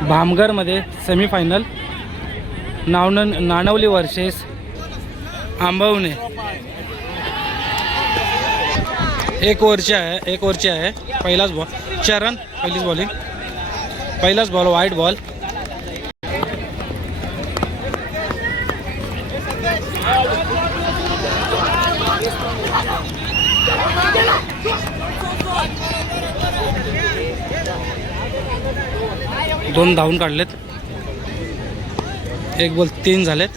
भामगरमध्ये semifinal नाणवली versus आंबवणे। एक ओव्हरची आहे। पहिलाच बॉल, चरण पहिलीच बॉलिंग, पहिलाच बॉल वाईट बॉल। दोन धावून काढलेत, एक बॉल 3 झालेत।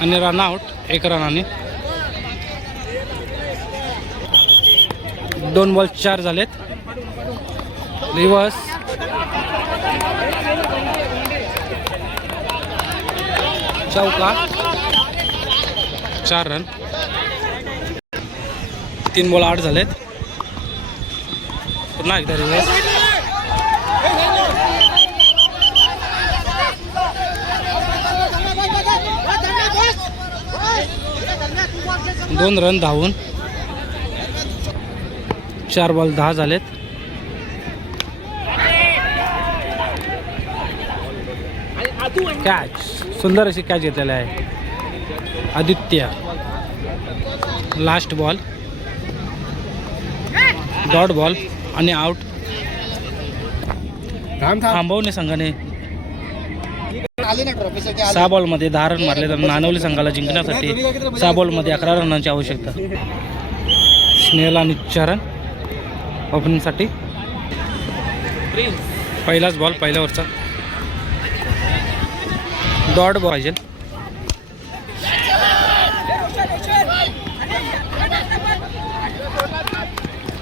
आणि रन आउट 1 रनाने। 2 बॉल 4 झालेत। रिव्हर्स चौका, 4 रन। 3 बॉल 8 झालेत। पुन्हा एकदा रिव्हर्स, दोन रन धावून। 4 बॉल 10 झालेत। कॅच, सुंदर अशी कॅच घेतलेली आहे Aditya. Last ball, dot ball आणि आउट। आंबवणे संघाने 6 बॉलमध्ये 10 रन मारले, तर नाणवली संघाला जिंकण्यासाठी 6 बॉलमध्ये 11 रनांची आवश्यकता। स्नेहल आणि चरण ओपनिंगसाठी। पहिलाच बॉल, पहिल्या ओव्हरचा डॉट बॉल पाहिजे।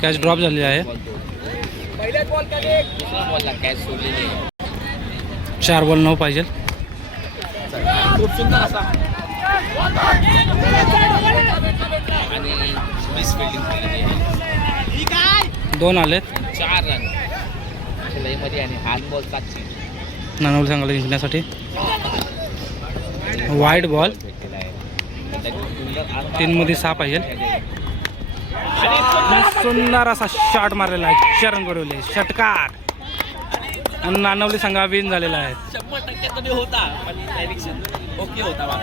कॅच ड्रॉप झालेली आहे। 4 बॉल 9 पाहिजे। दोन आलेत, 4 रन मध्ये आणि हार्ड बॉल 7 नाणवली संघाला जिंकण्यासाठी। वाईट बॉल, 3 मध्ये 6 पाहिजे। सुंदर असा शॉट मारलेला आहे चरण गोडवले, षटकार। आणि नाणवली संघा विन झालेला आहे। 100% होता, पण डायरेक्शन ओके होता।